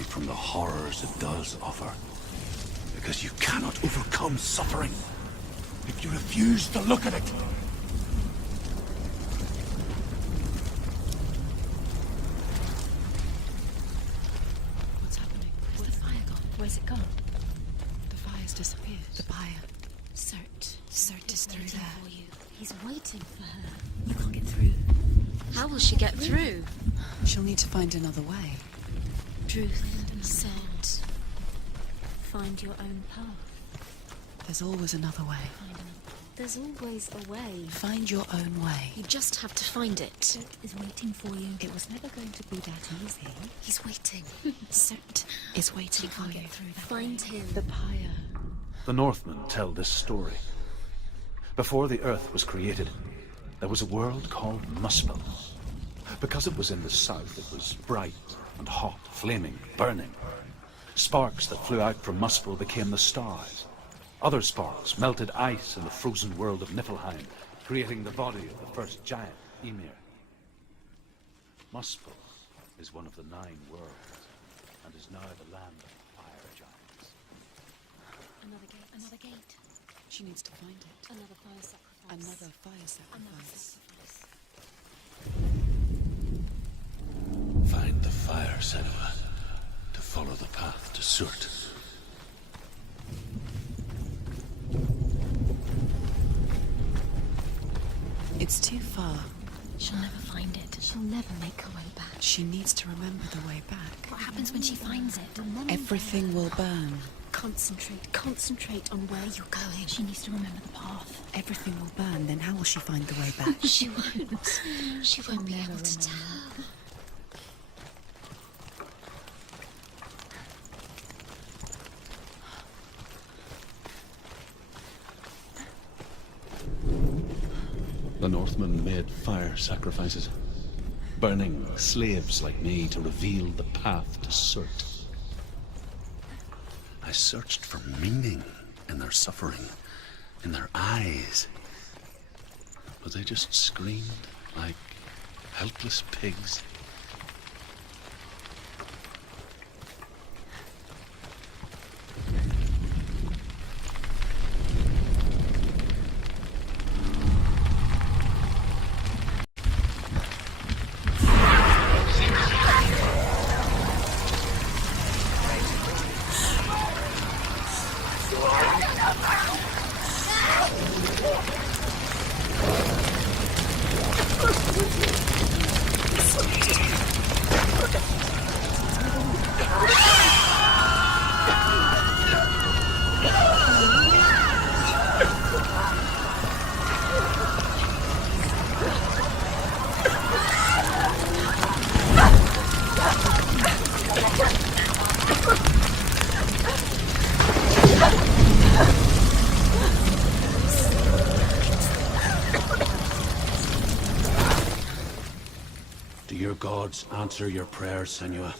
away from the horrors it does offer. Because you cannot overcome suffering if you refuse to look at it. What's happening? Where's the fire gone? Where's it gone? The fire's disappeared. The pyre. Cert is through there. For you. He's waiting for her. You can't get through. How will she get through? She'll need to find another way. Truth said, find your own path. There's always another way. There's always a way. Find your own way. You just have to find it. Cert is waiting for you. It was never going to be that easy. He's waiting. Cert is waiting for you. Find him. The pyre. The Northmen tell this story. Before the Earth was created, there was a world called Muspel. Because it was in the south, it was bright and hot, flaming, burning. Sparks that flew out from Muspel became the stars. Other sparks melted ice in the frozen world of Niflheim, creating the body of the first giant, Ymir. Muspel is one of the 9 worlds, and is now the land of fire giants. Another gate. She needs to find it. Another fire sacrifice. Another fire sacrifice. Find the fire, Senua, to follow the path to Surt. It's too far. She'll never find it. She'll never make her way back. She needs to remember the way back. What happens when she finds it? Everything will burn. Concentrate on where you're going. She needs to remember the path. Everything will burn, then how will she find the way back? She won't. She won't be able to tell. The Northmen made fire sacrifices, burning slaves like me to reveal the path to Surt. I searched for meaning in their suffering, in their eyes. But they just screamed like helpless pigs. Do your gods answer your prayers, Senua?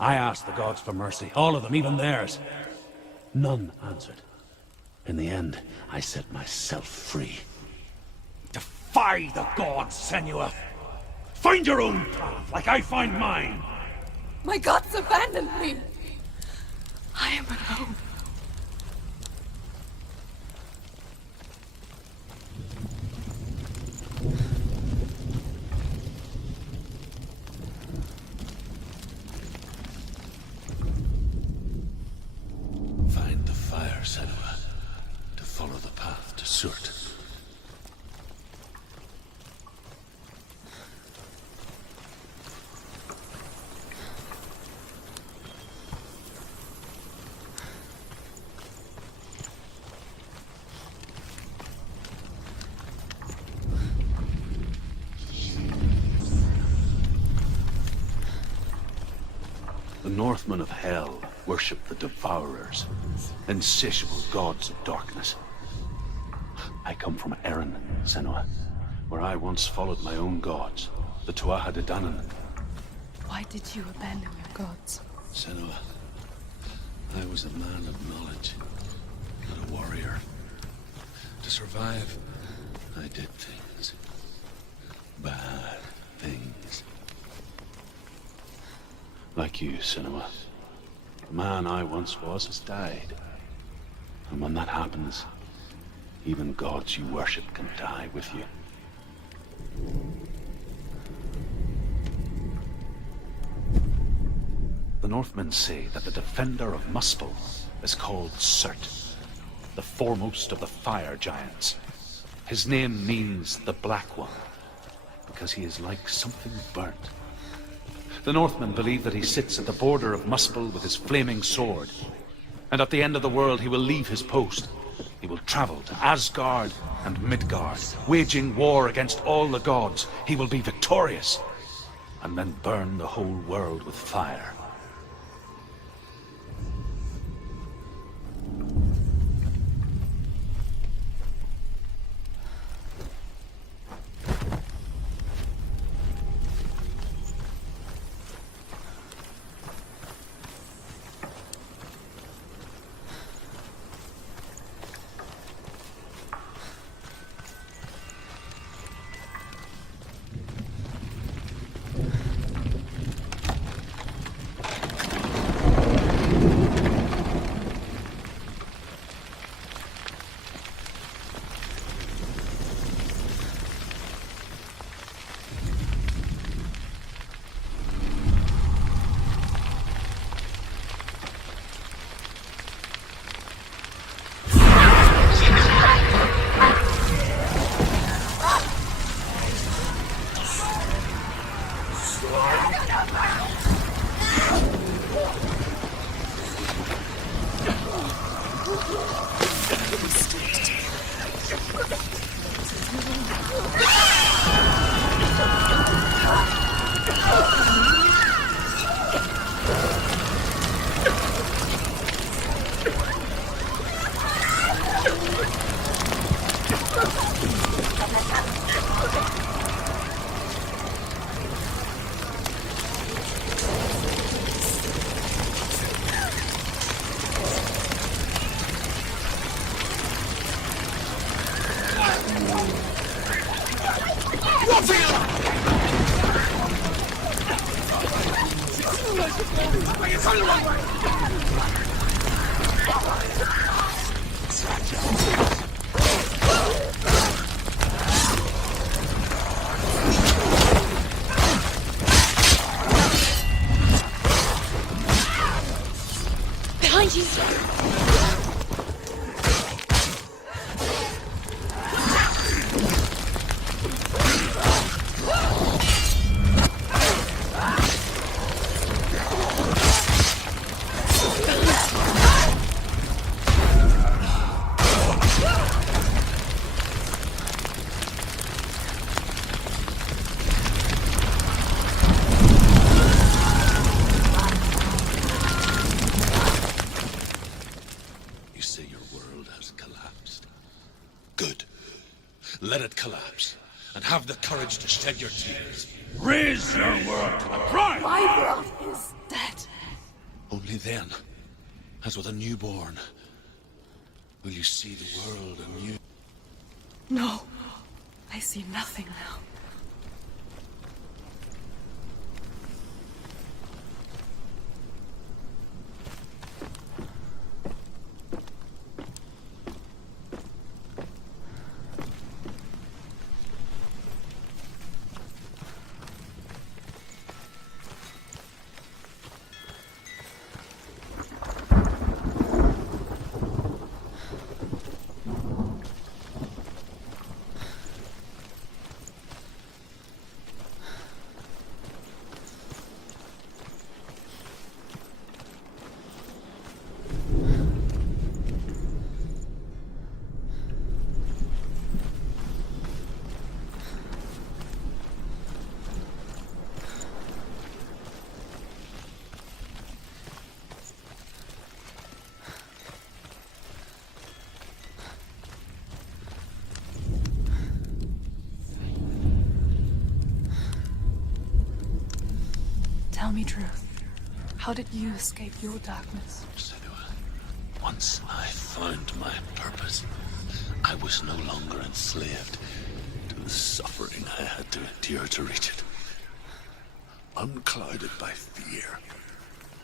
I asked the gods for mercy, all of them, even theirs. None answered. In the end, I set myself free. Defy the gods, Senua! Find your own path, like I find mine! My gods abandoned me! I am alone. Find the fire, Senua, to follow the path to Surt. The Northmen of Hell worship the Devourers, insatiable gods of darkness. I come from Erin, Senua, where I once followed my own gods, the Tuatha De Danann. Why did you abandon your gods? Senua, I was a man of knowledge, not a warrior. To survive, I did things. Bad things. Like you, Senua. The man I once was has died. And when that happens, even gods you worship can die with you. The Northmen say that the defender of Muspel is called Surt, the foremost of the fire giants. His name means the Black One, because he is like something burnt. The Northmen believe that he sits at the border of Muspel with his flaming sword, and at the end of the world he will leave his post. He will travel to Asgard and Midgard, waging war against all the gods. He will be victorious, and then burn the whole world with fire. Behind you! Let it collapse, and have the courage to shed your tears. Raise your world to the prime! My world is dead. Only then, as with a newborn, will you see the world anew. No, I see nothing now. Tell me truth. How did you escape your darkness? Senua, once I found my purpose, I was no longer enslaved to the suffering I had to endure to reach it. Unclouded by fear,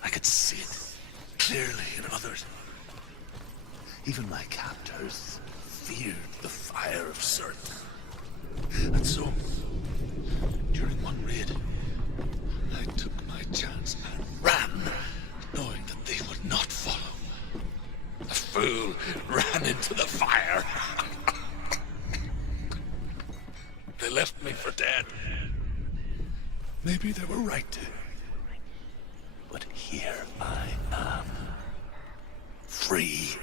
I could see it clearly in others. Even my captors feared the fire of Surt. And so, during one raid, I took my chance and ran, knowing that they would not follow. The fool ran into the fire. They left me for dead. Maybe they were right to. But here I am. Free.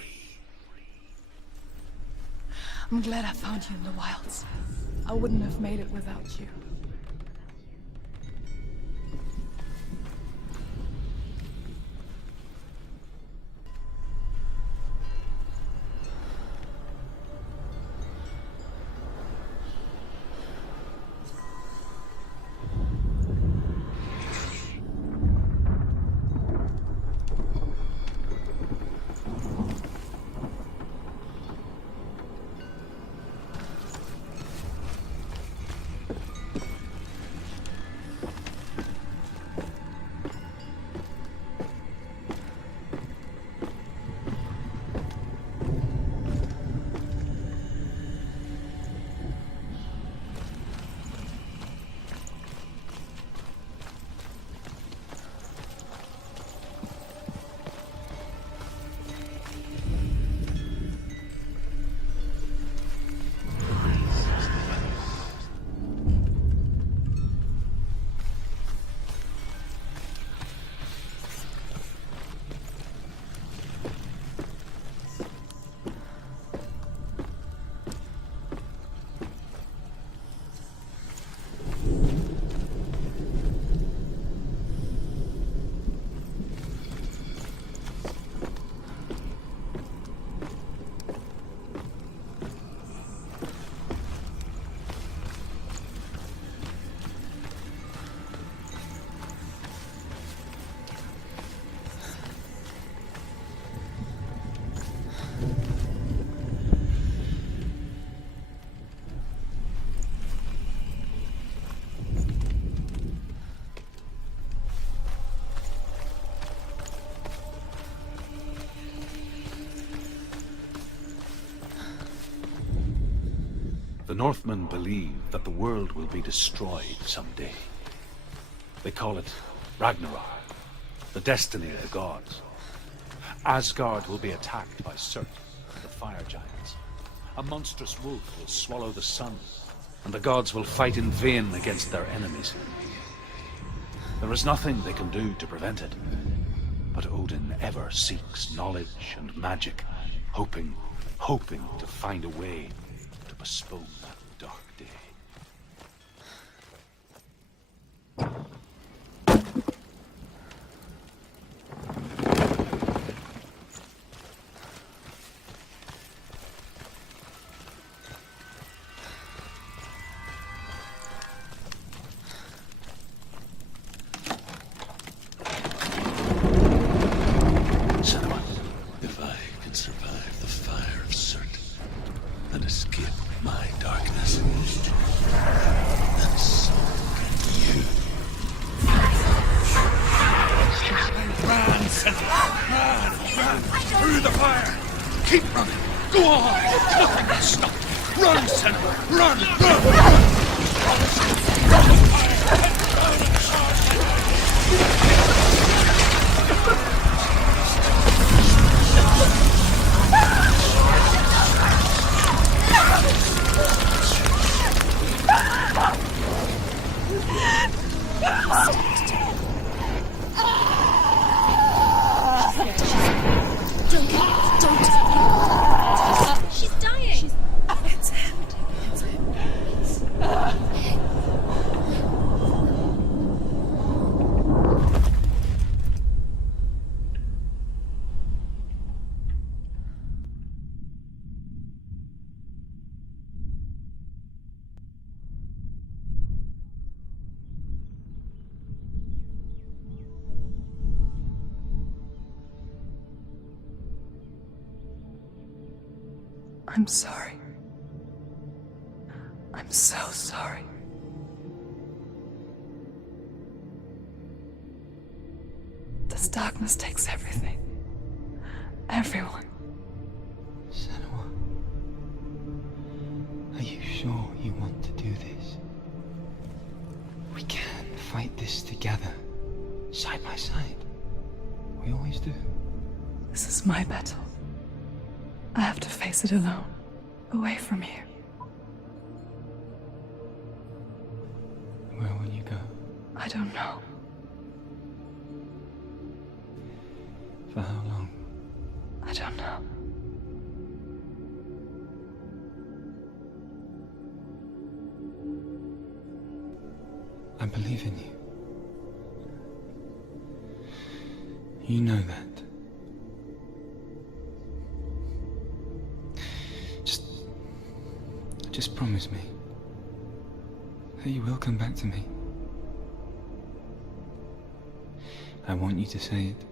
I'm glad I found you in the wilds. I wouldn't have made it without you. The Northmen believe that the world will be destroyed someday. They call it Ragnarok, the destiny of the gods. Asgard will be attacked by Surt, the fire giants. A monstrous wolf will swallow the sun, and the gods will fight in vain against their enemies. There is nothing they can do to prevent it, but Odin ever seeks knowledge and magic, hoping to find a way to postpone that dark day. Senua, if I can survive the fire of Surt and escape my darkness, then so can you. Run, Senua! Run! Through the fire! Keep running! Go on! Nothing will stop you! Run, Senua! Run! Run! She's dying! It's him. It's him. I'm sorry. I'm so sorry. The This darkness takes everything. Everyone. Senua, are you sure you want to do this? We can fight this together, side by side. We always do. This is my battle. I have to face it alone, away from you. Where will you go? I don't know. For how long? I don't know. I believe in you. You know that. Just promise me that you will come back to me. I want you to say it.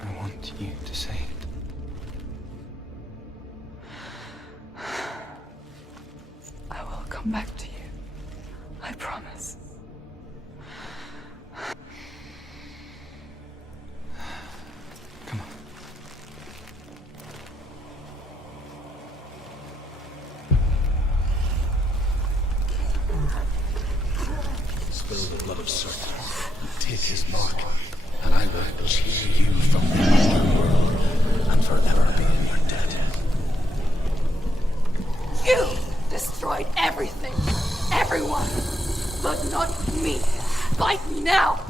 I want you to say it. I will come back to you. I promise. Come on. Spill the blood of Surt, and take his mark, and I will cheer you from the underworld, and forever be in your debt. You destroyed everything, everyone, but not me. Fight me now!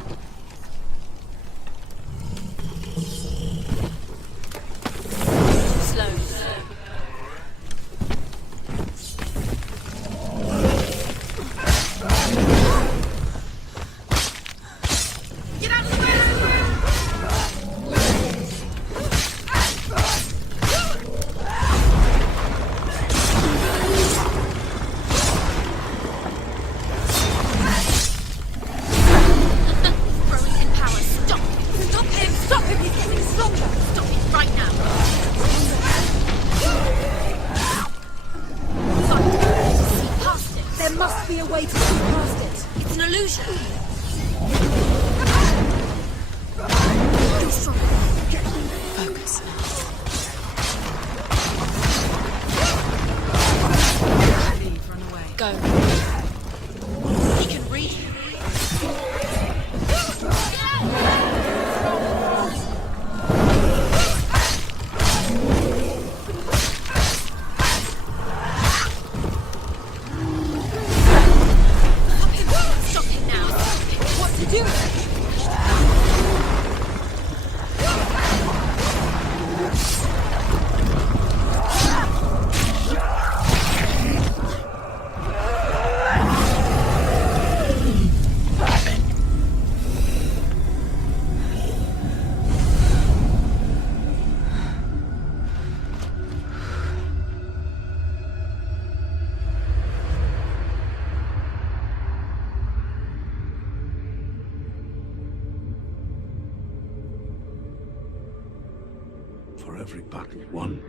For every battle won,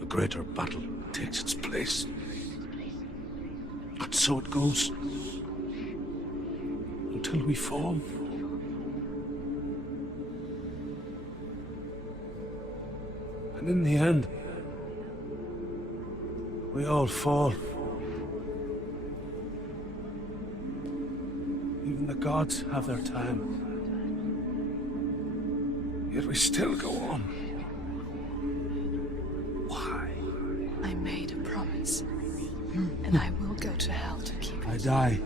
a greater battle takes its place. But so it goes. Until we fall. And in the end, we all fall. Even the gods have their time. Yet we still go on. Why? I made a promise, and I will go to hell to keep it. I die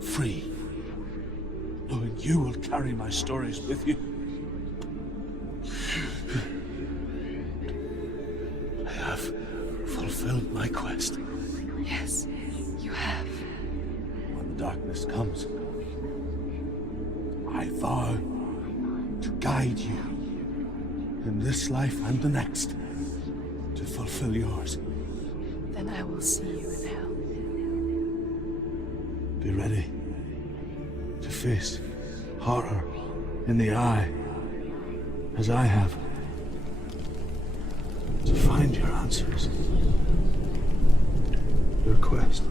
free, knowing you will carry my stories with you. I have fulfilled my quest. Yes, you have. When the darkness comes, I vow to guide you in this life and the next to fulfill yours. Then I will see you in hell. Be ready to face horror in the eye, as I have, to find your answers, your quest.